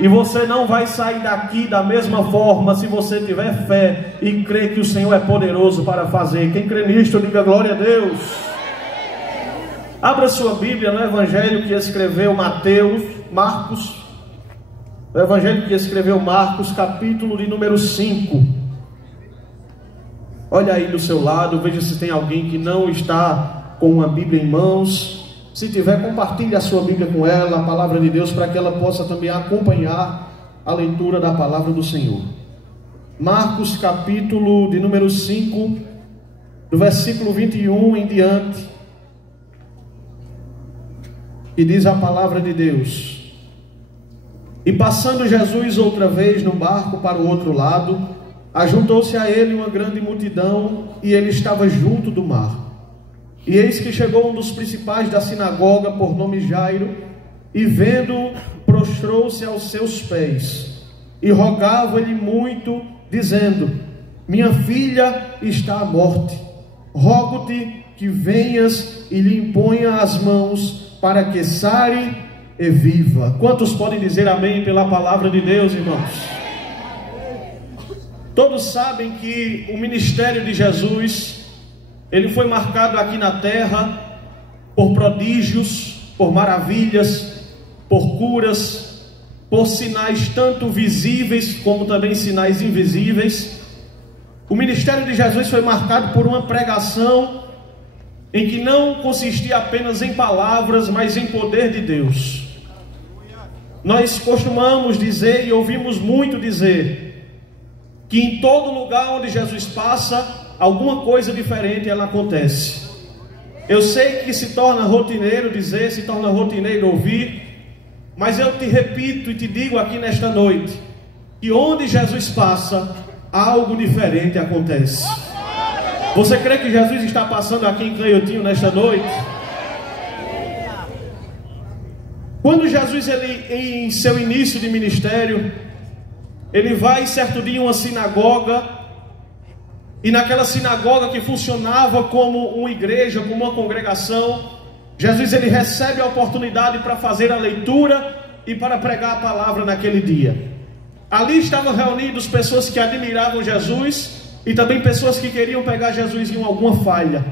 E você não vai sair daqui da mesma forma se você tiver fé e crer que o Senhor é poderoso para fazer. Quem crê nisto, diga glória a Deus. Abra sua Bíblia no Evangelho que escreveu Marcos. O Evangelho que escreveu Marcos, capítulo de número 5. Olha aí do seu lado, veja se tem alguém que não está com uma Bíblia em mãos. Se tiver, compartilhe a sua Bíblia com ela, a palavra de Deus, para que ela possa também acompanhar a leitura da palavra do Senhor. Marcos, capítulo de número 5, do versículo 21 em diante, e diz a palavra de Deus: E passando Jesus outra vez no barco para o outro lado, ajuntou-se a ele uma grande multidão, e ele estava junto do mar. E eis que chegou um dos principais da sinagoga, por nome Jairo, e vendo-o, prostrou-se aos seus pés, e rogava-lhe muito, dizendo: Minha filha está à morte, rogo-te que venhas e lhe imponha as mãos, para que sare e viva. Quantos podem dizer amém pela palavra de Deus, irmãos? Todos sabem que o ministério de Jesus, ele foi marcado aqui na terra por prodígios, por maravilhas, por curas, por sinais tanto visíveis como também sinais invisíveis. O ministério de Jesus foi marcado por uma pregação em que não consistia apenas em palavras, mas em poder de Deus. Nós costumamos dizer e ouvimos muito dizer que em todo lugar onde Jesus passa, alguma coisa diferente ela acontece. Eu sei que se torna rotineiro dizer, se torna rotineiro ouvir, mas eu te repito e te digo aqui nesta noite, que onde Jesus passa, algo diferente acontece. Você crê que Jesus está passando aqui em Canhotinho nesta noite? Quando Jesus, ele, em seu início de ministério, ele vai certo dia em uma sinagoga, e naquela sinagoga que funcionava como uma igreja, como uma congregação, Jesus, ele recebe a oportunidade para fazer a leitura e para pregar a palavra naquele dia. Ali estavam reunidos pessoas que admiravam Jesus e também pessoas que queriam pegar Jesus em alguma falha.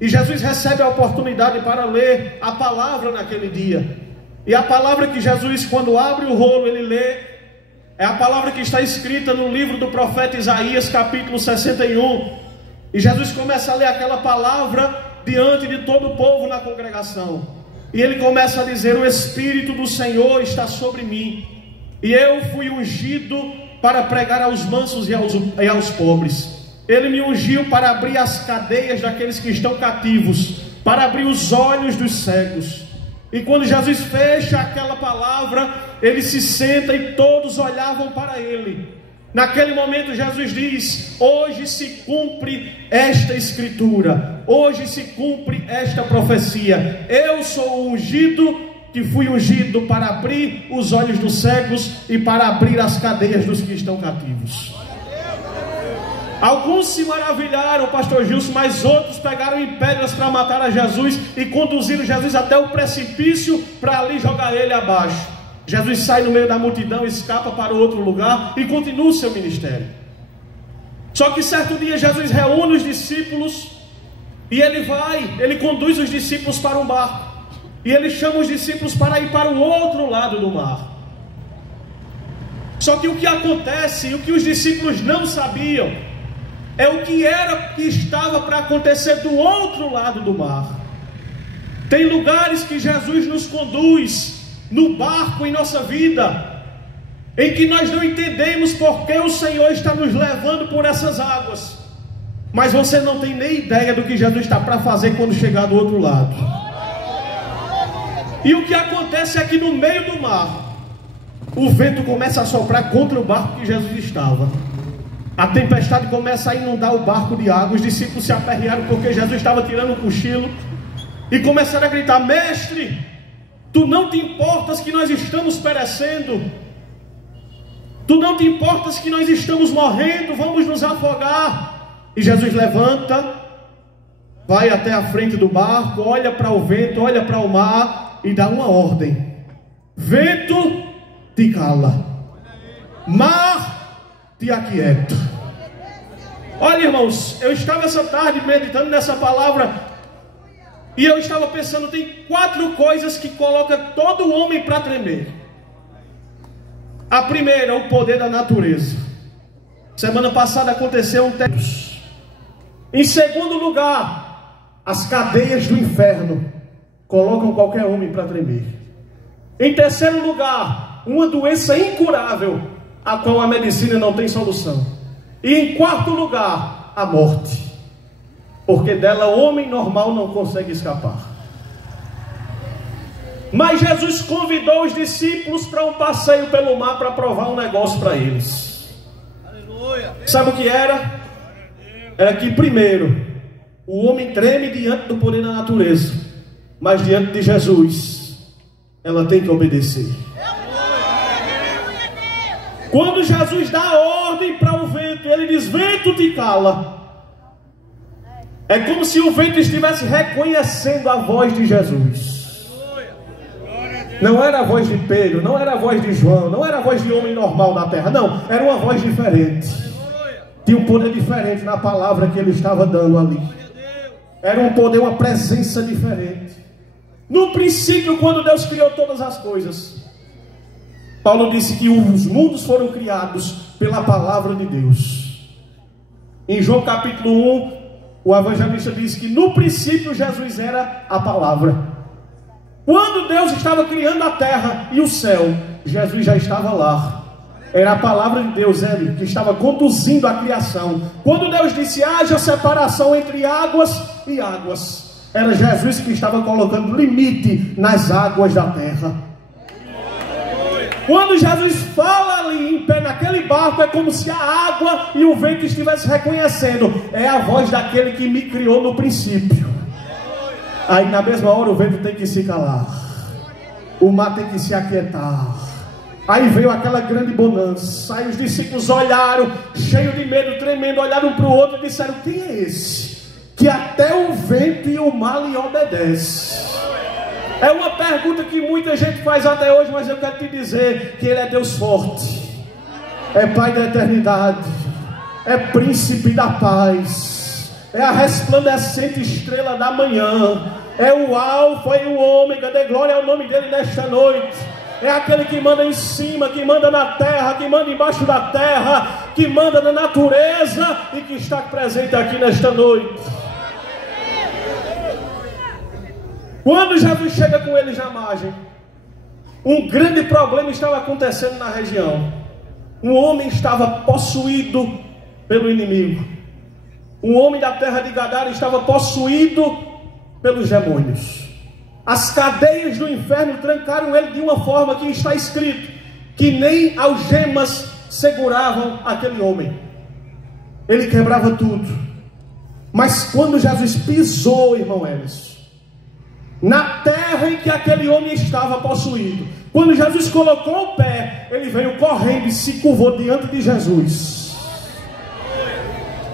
E Jesus recebe a oportunidade para ler a palavra naquele dia. E a palavra que Jesus, quando abre o rolo, ele lê, é a palavra que está escrita no livro do profeta Isaías, capítulo 61. E Jesus começa a ler aquela palavra diante de todo o povo na congregação. E ele começa a dizer: O Espírito do Senhor está sobre mim, e eu fui ungido para pregar aos mansos e aos pobres. Ele me ungiu para abrir as cadeias daqueles que estão cativos, para abrir os olhos dos cegos. E quando Jesus fecha aquela palavra, ele se senta e todos olhavam para ele. Naquele momento Jesus diz: hoje se cumpre esta escritura, hoje se cumpre esta profecia. Eu sou o ungido, que fui ungido para abrir os olhos dos cegos e para abrir as cadeias dos que estão cativos. Alguns se maravilharam, pastor Gilson, mas outros pegaram em pedras para matar a Jesus e conduziram Jesus até o precipício para ali jogar ele abaixo. Jesus sai no meio da multidão, escapa para outro lugar e continua o seu ministério. Só que certo dia Jesus reúne os discípulos e ele conduz os discípulos para um barco. E ele chama os discípulos para ir para o outro lado do mar. Só que o que acontece, e o que os discípulos não sabiam, é o que estava para acontecer do outro lado do mar. Tem lugares que Jesus nos conduz no barco em nossa vida, em que nós não entendemos por que o Senhor está nos levando por essas águas, mas você não tem nem ideia do que Jesus está para fazer quando chegar do outro lado. E o que acontece é que no meio do mar, o vento começa a soprar contra o barco que Jesus estava. A tempestade começa a inundar o barco de água. Os discípulos se aperrearam porque Jesus estava tirando um cochilo e começaram a gritar: Mestre, tu não te importas que nós estamos perecendo? Tu não te importas que nós estamos morrendo? Vamos nos afogar. E Jesus levanta, vai até a frente do barco, olha para o vento, olha para o mar e dá uma ordem: vento, te cala. Mar, te aquieta. Olha, irmãos, eu estava essa tarde meditando nessa palavra e eu estava pensando, tem 4 coisas que colocam todo homem para tremer. A primeira, o poder da natureza. Semana passada aconteceu um teste. Em segundo lugar, as cadeias do inferno colocam qualquer homem para tremer. Em terceiro lugar, uma doença incurável, a qual a medicina não tem solução. E em quarto lugar, a morte, porque dela o homem normal não consegue escapar. Mas Jesus convidou os discípulos para um passeio pelo mar para provar um negócio para eles. Aleluia. Sabe o que era? Era que primeiro, o homem treme diante do poder da natureza, mas diante de Jesus, ela tem que obedecer. Quando Jesus dá ordem para o vento, ele diz: vento, te cala. É como se o vento estivesse reconhecendo a voz de Jesus. Não era a voz de Pedro, não era a voz de João, não era a voz de homem normal na terra, não, era uma voz diferente. Tinha um poder diferente na palavra que ele estava dando ali. Era um poder, uma presença diferente. No princípio, quando Deus criou todas as coisas, Paulo disse que os mundos foram criados pela palavra de Deus. Em João capítulo 1, o evangelista diz que no princípio Jesus era a palavra. Quando Deus estava criando a terra e o céu, Jesus já estava lá. Era a palavra de Deus, ele que estava conduzindo a criação. Quando Deus disse: haja separação entre águas e águas, era Jesus que estava colocando limite nas águas da terra. Quando Jesus fala ali em pé naquele barco, é como se a água e o vento estivessem reconhecendo: é a voz daquele que me criou no princípio. Aí na mesma hora o vento tem que se calar, o mar tem que se aquietar. Aí veio aquela grande bonança. Aí os discípulos olharam, cheios de medo, tremendo, olharam um para o outro e disseram: quem é esse que até o vento e o mar lhe obedecem? É uma pergunta que muita gente faz até hoje, mas eu quero te dizer que ele é Deus forte, é Pai da eternidade, é Príncipe da paz, é a resplandecente estrela da manhã, é o Alfa e o Ômega, dê glória ao nome dele nesta noite. É aquele que manda em cima, que manda na terra, que manda embaixo da terra, que manda na natureza e que está presente aqui nesta noite. Quando Jesus chega com eles na margem, um grande problema estava acontecendo na região. Um homem estava possuído pelo inimigo. Um homem da terra de Gadara estava possuído pelos demônios. As cadeias do inferno trancaram ele de uma forma que está escrito que nem algemas seguravam aquele homem. Ele quebrava tudo. Mas quando Jesus pisou, irmão Elis, na terra em que aquele homem estava possuído, quando Jesus colocou o pé, ele veio correndo e se curvou diante de Jesus.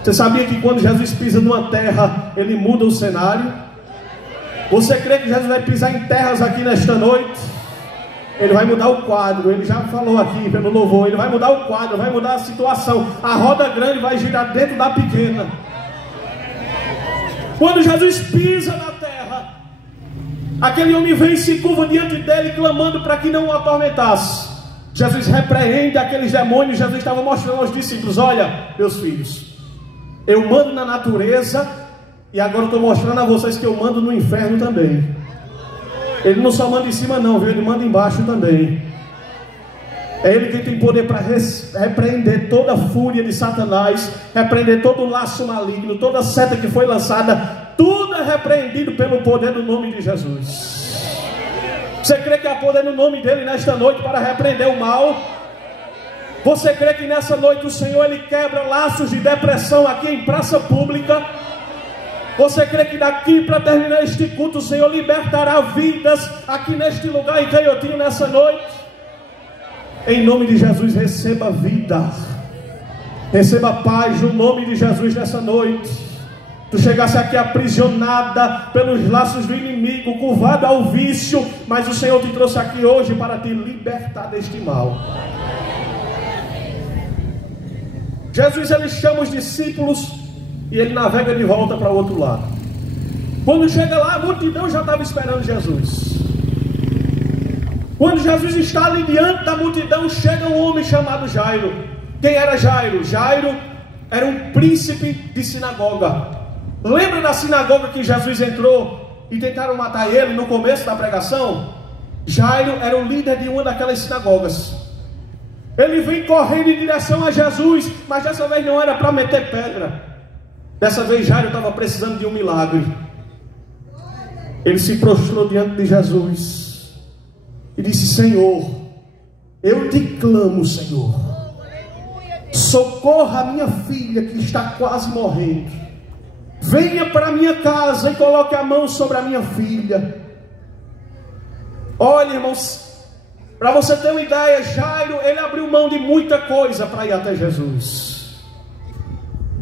Você sabia que quando Jesus pisa numa terra, ele muda o cenário? Você crê que Jesus vai pisar em terras aqui nesta noite? Ele vai mudar o quadro. Ele já falou aqui pelo louvor. Ele vai mudar o quadro, vai mudar a situação. A roda grande vai girar dentro da pequena. Quando Jesus pisa na terra, aquele homem vem e se curva diante dele, clamando para que não o atormentasse. Jesus repreende aqueles demônios. Jesus estava mostrando aos discípulos: olha, meus filhos, eu mando na natureza, e agora estou mostrando a vocês que eu mando no inferno também. Ele não só manda em cima não, viu? Ele manda embaixo também. É Ele quem tem poder para repreender toda a fúria de Satanás, repreender todo o laço maligno, toda a seta que foi lançada. Tudo é repreendido pelo poder do nome de Jesus. Você crê que há poder no nome dele nesta noite para repreender o mal? Você crê que nessa noite o Senhor ele quebra laços de depressão aqui em praça pública? Você crê que daqui para terminar este culto o Senhor libertará vidas aqui neste lugar em Canhotinho nessa noite? Em nome de Jesus, receba vida, receba paz no nome de Jesus nessa noite. Tu chegasse aqui aprisionada pelos laços do inimigo, curvada ao vício, mas o Senhor te trouxe aqui hoje para te libertar deste mal. Jesus, ele chama os discípulos e ele navega de volta para o outro lado. Quando chega lá, a multidão já estava esperando Jesus. Quando Jesus está ali diante da multidão, chega um homem chamado Jairo. Quem era Jairo? Jairo era um príncipe de sinagoga. Lembra da sinagoga que Jesus entrou e tentaram matar ele no começo da pregação? Jairo era o líder de uma daquelas sinagogas. Ele vem correndo em direção a Jesus, mas dessa vez não era para meter pedra. Dessa vez Jairo estava precisando de um milagre. Ele se prostrou diante de Jesus e disse: Senhor, eu te clamo, Senhor, socorra a minha filha que está quase morrendo. Venha para a minha casa e coloque a mão sobre a minha filha. Olha, irmãos, para você ter uma ideia, Jairo, ele abriu mão de muita coisa para ir até Jesus.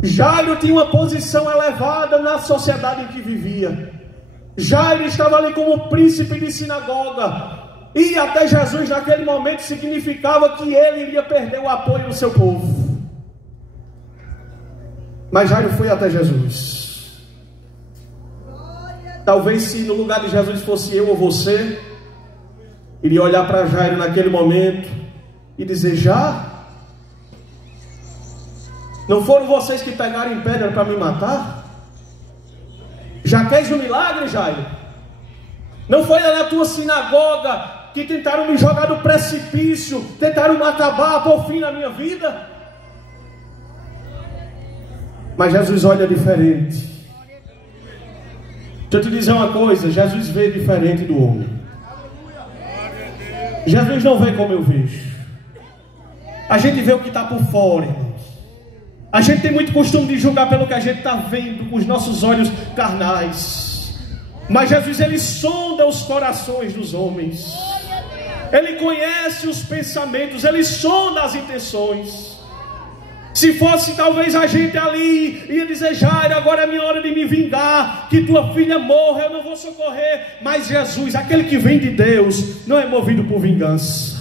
Jairo tinha uma posição elevada na sociedade em que vivia. Jairo estava ali como príncipe de sinagoga. Ir até Jesus naquele momento significava que ele iria perder o apoio do seu povo. Mas Jairo foi até Jesus. Talvez se no lugar de Jesus fosse eu ou você, iria olhar para Jairo naquele momento e dizer: já? Não foram vocês que pegaram em pedra para me matar? Já queres um milagre, Jairo? Não foi lá na tua sinagoga que tentaram me jogar do precipício, tentaram acabar, pôr fim na minha vida? Mas Jesus olha diferente. Deixa eu te dizer uma coisa, Jesus vê diferente do homem. Jesus não vê como eu vejo. A gente vê o que está por fora, irmãos. A gente tem muito costume de julgar pelo que a gente está vendo com os nossos olhos carnais. Mas Jesus, ele sonda os corações dos homens. Ele conhece os pensamentos, ele sonda as intenções. Se fosse talvez a gente ali, ia dizer: Jairo, agora é minha hora de me vingar, que tua filha morra, eu não vou socorrer. Mas Jesus, aquele que vem de Deus, não é movido por vingança,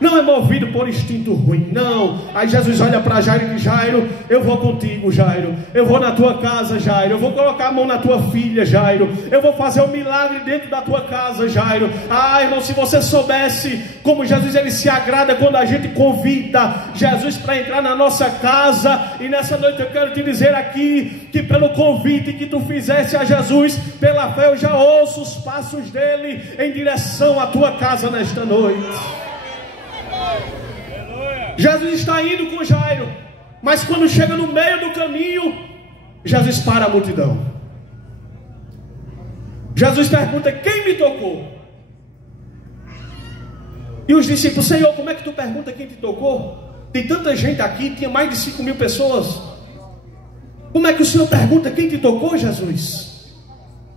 não é movido por instinto ruim, não. Aí Jesus olha para Jairo e diz: Jairo, eu vou contigo, Jairo. Eu vou na tua casa, Jairo. Eu vou colocar a mão na tua filha, Jairo. Eu vou fazer um milagre dentro da tua casa, Jairo. Ah, irmão, se você soubesse como Jesus, ele se agrada quando a gente convida Jesus para entrar na nossa casa. E nessa noite eu quero te dizer aqui, que pelo convite que tu fizesse a Jesus, pela fé eu já ouço os passos dele em direção à tua casa nesta noite. Jesus está indo com Jairo, mas quando chega no meio do caminho, Jesus para a multidão. Jesus pergunta: quem me tocou? E os discípulos: Senhor, como é que tu pergunta quem te tocou? Tem tanta gente aqui, tinha mais de 5.000 pessoas. Como é que o Senhor pergunta quem te tocou, Jesus?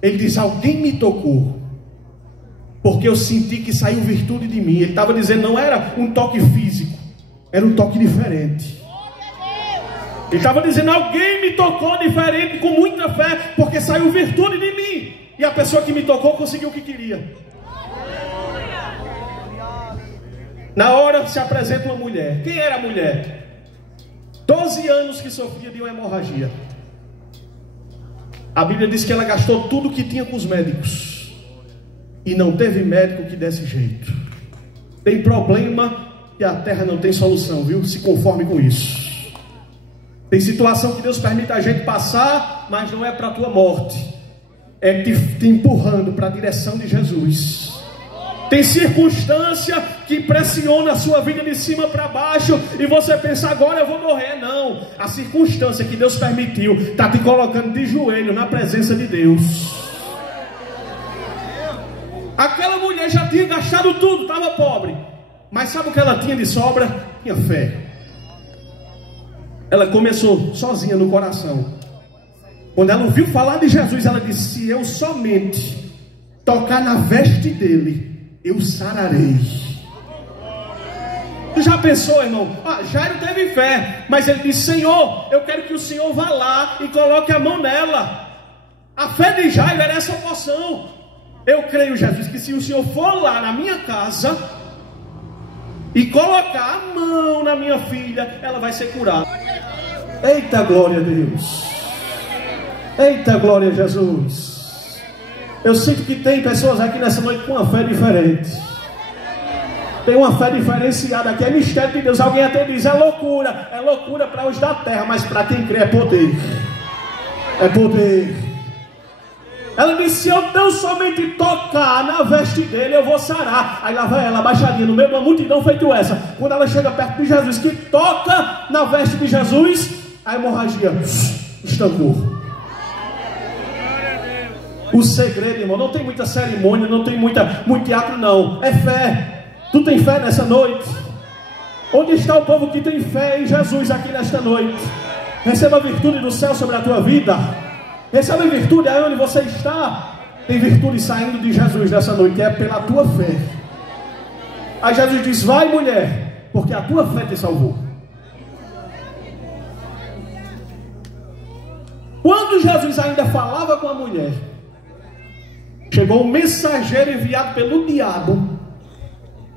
Ele diz: alguém me tocou, porque eu senti que saiu virtude de mim. Ele estava dizendo, não era um toque físico, era um toque diferente. Ele estava dizendo: alguém me tocou diferente, com muita fé, porque saiu virtude de mim. E a pessoa que me tocou conseguiu o que queria. Na hora se apresenta uma mulher. Quem era a mulher? 12 anos que sofria de uma hemorragia. A Bíblia diz que ela gastou tudo que tinha com os médicos, e não teve médico que desse jeito. Tem problema e a terra não tem solução, viu? Se conforme com isso. Tem situação que Deus permite a gente passar, mas não é para a tua morte, é te empurrando para a direção de Jesus. Tem circunstância que pressiona a sua vida de cima para baixo, e você pensa: agora eu vou morrer. Não, a circunstância que Deus permitiu está te colocando de joelho na presença de Deus. Aquela mulher já tinha gastado tudo, estava pobre, mas sabe o que ela tinha de sobra? Tinha fé. Ela começou sozinha no coração. Quando ela ouviu falar de Jesus, ela disse: se eu somente tocar na veste dele, eu sararei. Tu já pensou, irmão? Jairo teve fé, mas ele disse: Senhor, eu quero que o Senhor vá lá e coloque a mão nela. A fé de Jairo era essa porção. Eu creio, Jesus, que se o Senhor for lá na minha casa e colocar a mão na minha filha, ela vai ser curada. Eita glória a Deus. Eita glória a Jesus. Eu sinto que tem pessoas aqui nessa noite com uma fé diferente. Tem uma fé diferenciada aqui, é mistério de Deus. Alguém até diz: é loucura para os da terra, mas para quem crê é poder. É poder. Ela disse: se eu tão somente tocar na veste dele, eu vou sarar. Aí lá vai ela, baixadinha, no meio de uma multidão feito essa. Quando ela chega perto de Jesus, que toca na veste de Jesus, a hemorragia estancou. O segredo, irmão, não tem muita cerimônia, não tem muito teatro, não. É fé. Tu tem fé nessa noite? Onde está o povo que tem fé em Jesus aqui nesta noite? Receba a virtude do céu sobre a tua vida. Receba a virtude aí onde você está. Tem virtude saindo de Jesus nessa noite, é pela tua fé. Aí Jesus diz: vai, mulher, porque a tua fé te salvou. Quando Jesus ainda falava com a mulher, chegou um mensageiro enviado pelo diabo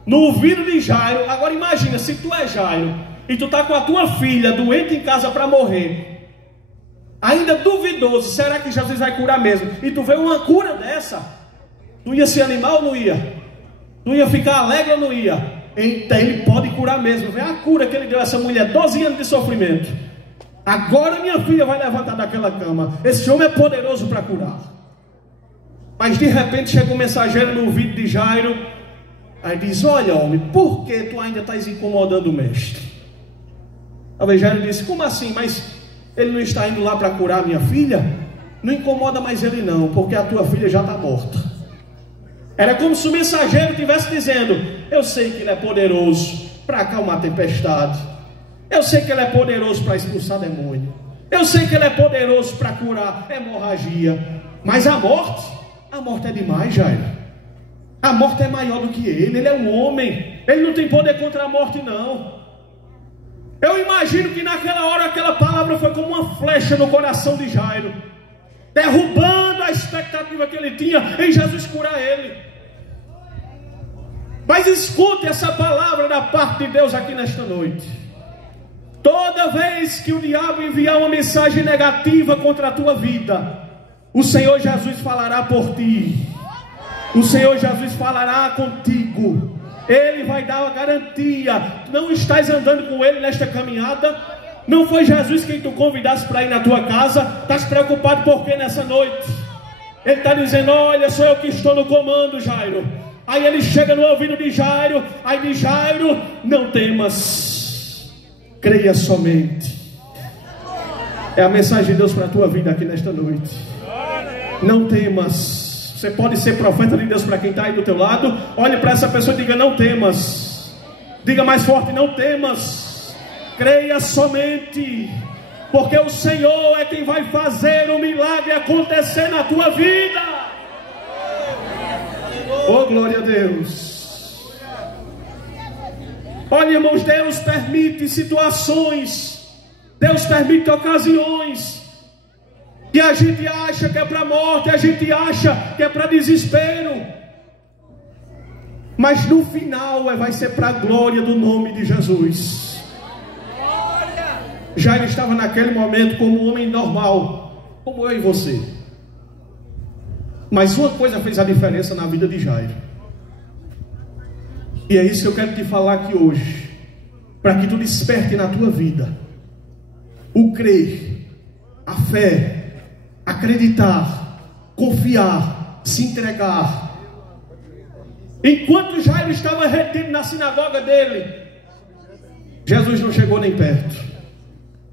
no ouvido de Jairo. Agora imagina, se tu é Jairo e tu está com a tua filha doente em casa para morrer, ainda duvidoso, será que Jesus vai curar mesmo? E tu vê uma cura dessa, tu ia se animar ou não ia? Tu ia ficar alegre ou não ia? Então ele pode curar mesmo. Vê a cura que ele deu a essa mulher, 12 anos de sofrimento. Agora minha filha vai levantar daquela cama. Esse homem é poderoso para curar. Mas de repente chega um mensageiro no ouvido de Jairo. Aí diz: olha, homem, por que tu ainda estás incomodando o mestre? Talvez Jairo disse: como assim? Mas ele não está indo lá para curar minha filha? Não incomoda mais ele não, porque a tua filha já está morta. Era como se o mensageiro estivesse dizendo: eu sei que ele é poderoso para acalmar a tempestade. Eu sei que ele é poderoso para expulsar demônio. Eu sei que ele é poderoso para curar hemorragia. Mas a morte é demais, Jairo. A morte é maior do que ele é um homem. Ele não tem poder contra a morte, não. Eu imagino que naquela hora aquela palavra foi como uma flecha no coração de Jairo, derrubando a expectativa que ele tinha em Jesus curar ele. Mas escute essa palavra da parte de Deus aqui nesta noite. Toda vez que o diabo enviar uma mensagem negativa contra a tua vida, o Senhor Jesus falará por ti. O Senhor Jesus falará contigo. Ele vai dar a garantia. Não estás andando com Ele nesta caminhada? Não foi Jesus quem tu convidasse para ir na tua casa? Estás preocupado por quê nessa noite? Ele está dizendo: olha, sou eu que estou no comando, Jairo. Aí ele chega no ouvido de Jairo. Aí diz: Jairo, não temas, creia somente. É a mensagem de Deus para a tua vida aqui nesta noite. Não temas. Você pode ser profeta de Deus para quem está aí do teu lado. Olhe para essa pessoa e diga: não temas. Diga mais forte: não temas. Creia somente, porque o Senhor é quem vai fazer o milagre acontecer na tua vida. Oh, glória a Deus. Olha, irmãos, Deus permite situações, Deus permite ocasiões que a gente acha que é para morte, a gente acha que é para desespero, mas no final vai ser para a glória do nome de Jesus. Jairo estava naquele momento como um homem normal, como eu e você. Mas uma coisa fez a diferença na vida de Jairo, e é isso que eu quero te falar aqui hoje, para que tu desperte na tua vida o crer, a fé, acreditar, confiar, se entregar. Enquanto Jairo estava retido na sinagoga dele, Jesus não chegou nem perto.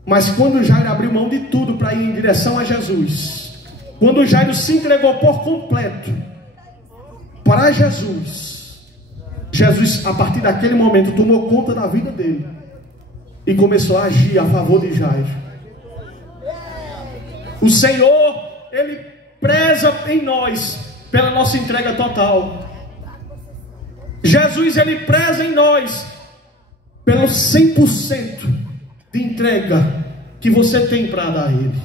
Mas quando Jairo abriu mão de tudo para ir em direção a Jesus, quando Jairo se entregou por completo para Jesus, Jesus, a partir daquele momento, tomou conta da vida dele e começou a agir a favor de Jairo. O Senhor, Ele preza em nós pela nossa entrega total. Jesus, Ele preza em nós pelo 100% de entrega que você tem para dar a Ele.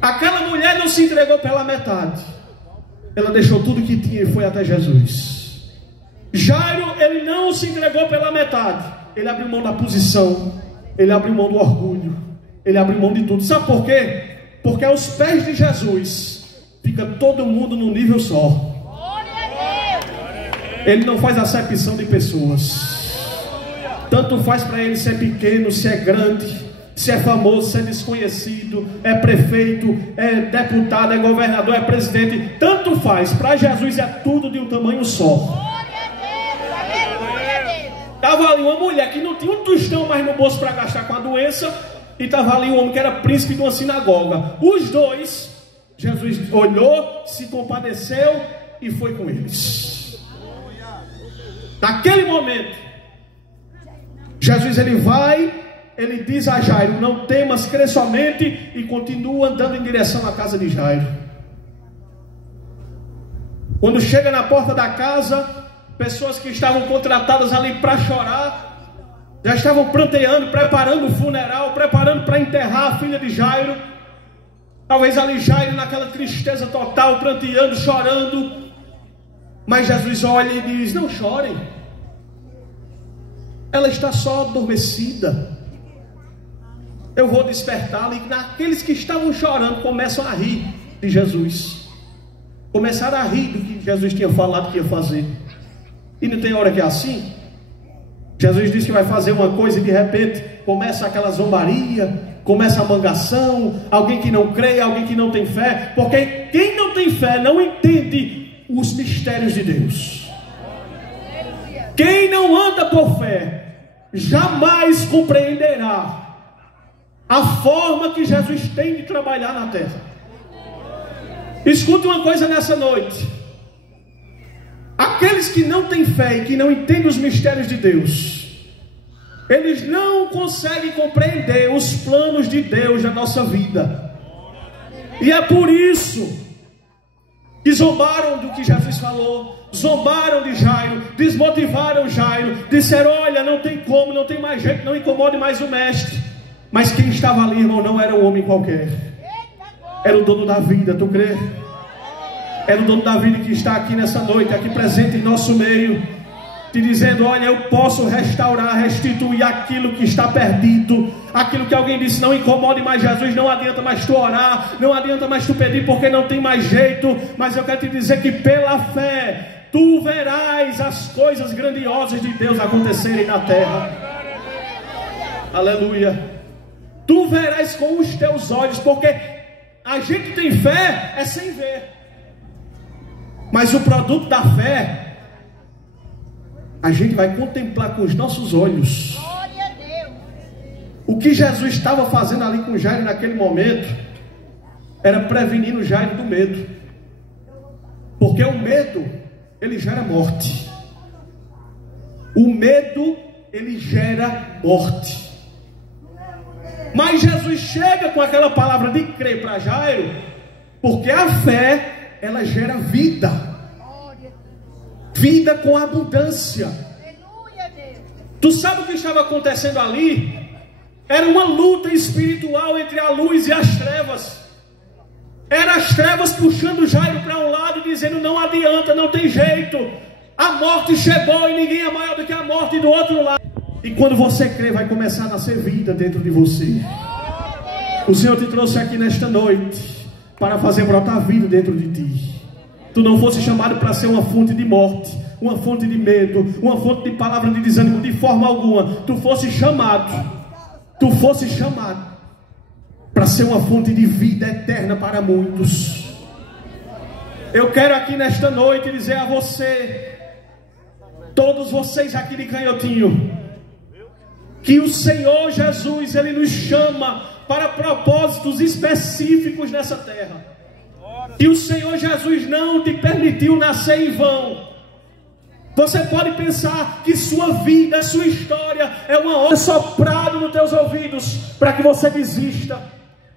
Aquela mulher não se entregou pela metade. Ela deixou tudo que tinha e foi até Jesus. Jairo, ele não se entregou pela metade. Ele abriu mão da posição. Ele abriu mão do orgulho. Ele abriu mão de tudo. Sabe por quê? Porque aos pés de Jesus fica todo mundo num nível só. Ele não faz acepção de pessoas. Tanto faz para ele se é pequeno, se é grande, se é famoso, se é desconhecido, é prefeito, é deputado, é governador, é presidente. Tanto faz. Para Jesus é tudo de um tamanho só. Estava ali uma mulher que não tinha um tostão mais no bolso para gastar com a doença, e estava ali um homem que era príncipe de uma sinagoga. Os dois, Jesus olhou, se compadeceu e foi com eles. Naquele momento, Jesus ele vai, ele diz a Jairo: não temas, crê somente, e continua andando em direção à casa de Jairo. Quando chega na porta da casa, pessoas que estavam contratadas ali para chorar, já estavam pranteando, preparando o funeral, preparando para enterrar a filha de Jairo. Talvez ali Jairo naquela tristeza total, pranteando, chorando. Mas Jesus olha e diz: não chorem, ela está só adormecida. Eu vou despertá-la. E naqueles que estavam chorando começam a rir de Jesus. Começaram a rir do que Jesus tinha falado que ia fazer. E não tem hora que é assim? Jesus disse que vai fazer uma coisa e de repente começa aquela zombaria, começa a mangação, alguém que não crê, alguém que não tem fé. Porque quem não tem fé não entende os mistérios de Deus. Quem não anda por fé jamais compreenderá a forma que Jesus tem de trabalhar na terra. Escute uma coisa nessa noite: aqueles que não têm fé e que não entendem os mistérios de Deus, eles não conseguem compreender os planos de Deus na nossa vida. E é por isso que zombaram do que Jesus falou, zombaram de Jairo, desmotivaram Jairo, disseram: olha, não tem como, não tem mais jeito, não incomode mais o mestre. Mas quem estava ali, irmão, não era um homem qualquer, era o dono da vida. Tu crê? Era o dono da vida que está aqui nessa noite, aqui presente em nosso meio, te dizendo: olha, eu posso restaurar, restituir aquilo que está perdido. Aquilo que alguém disse: não incomode mais Jesus, não adianta mais tu orar, não adianta mais tu pedir, porque não tem mais jeito. Mas eu quero te dizer que pela fé tu verás as coisas grandiosas de Deus acontecerem na terra. Aleluia. Tu verás com os teus olhos, porque a gente tem fé é sem ver. Mas o produto da fé a gente vai contemplar com os nossos olhos. O que Jesus estava fazendo ali com Jairo naquele momento era prevenindo Jairo do medo. Porque o medo, ele gera morte. O medo, ele gera morte. Mas Jesus chega com aquela palavra de crer para Jairo, porque a fé, ela gera vida. Vida com abundância. Tu sabe o que estava acontecendo ali? Era uma luta espiritual entre a luz e as trevas. Era as trevas puxando Jairo para um lado e dizendo: não adianta, não tem jeito, a morte chegou e ninguém é maior do que a morte. E do outro lado, e quando você crê, vai começar a nascer vida dentro de você. O Senhor te trouxe aqui nesta noite para fazer brotar vida dentro de ti. Tu não fosse chamado para ser uma fonte de morte, uma fonte de medo, uma fonte de palavra de desânimo, de forma alguma. Tu fosse chamado para ser uma fonte de vida eterna para muitos. Eu quero aqui nesta noite dizer a você, todos vocês aqui de Canhotinho, que o Senhor Jesus, Ele nos chama para propósitos específicos nessa terra. E o Senhor Jesus não te permitiu nascer em vão. Você pode pensar que sua vida, sua história é uma onda soprada nos teus ouvidos para que você desista,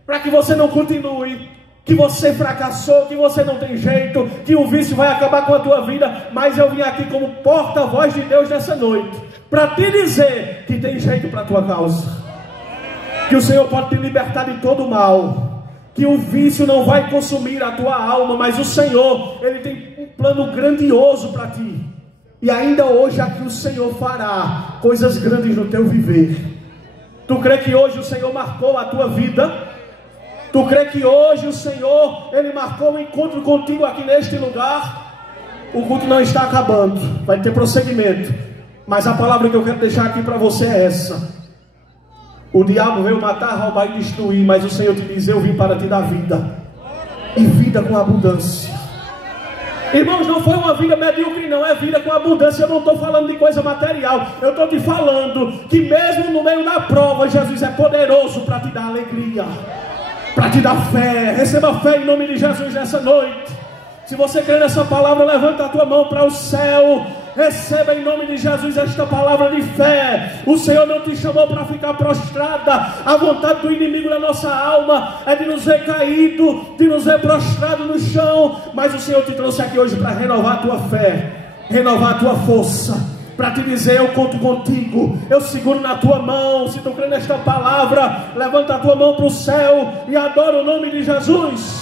para que você não continue, que você fracassou, que você não tem jeito, que o vício vai acabar com a tua vida. Mas eu vim aqui como porta-voz de Deus nessa noite para te dizer que tem jeito para a tua causa, que o Senhor pode te libertar de todo o mal, que o vício não vai consumir a tua alma, mas o Senhor, Ele tem um plano grandioso para ti, e ainda hoje aqui o Senhor fará coisas grandes no teu viver. Tu crê que hoje o Senhor marcou a tua vida? Tu crê que hoje o Senhor, Ele marcou um encontro contigo aqui neste lugar? O culto não está acabando, vai ter prosseguimento, mas a palavra que eu quero deixar aqui para você é essa: o diabo veio matar, roubar e destruir, mas o Senhor te diz: eu vim para te dar vida, e vida com abundância. Irmãos, não foi uma vida medíocre não, é vida com abundância. Eu não estou falando de coisa material, eu estou te falando que mesmo no meio da prova, Jesus é poderoso para te dar alegria, para te dar fé. Receba fé em nome de Jesus nessa noite. Se você crê nessa palavra, levanta a tua mão para o céu. Receba em nome de Jesus esta palavra de fé. O Senhor não te chamou para ficar prostrada. A vontade do inimigo na nossa alma é de nos ver caído, de nos ver prostrado no chão. Mas o Senhor te trouxe aqui hoje para renovar a tua fé, renovar a tua força, para te dizer: eu conto contigo, eu seguro na tua mão. Se tu crê nesta palavra, levanta a tua mão para o céu e adora o nome de Jesus.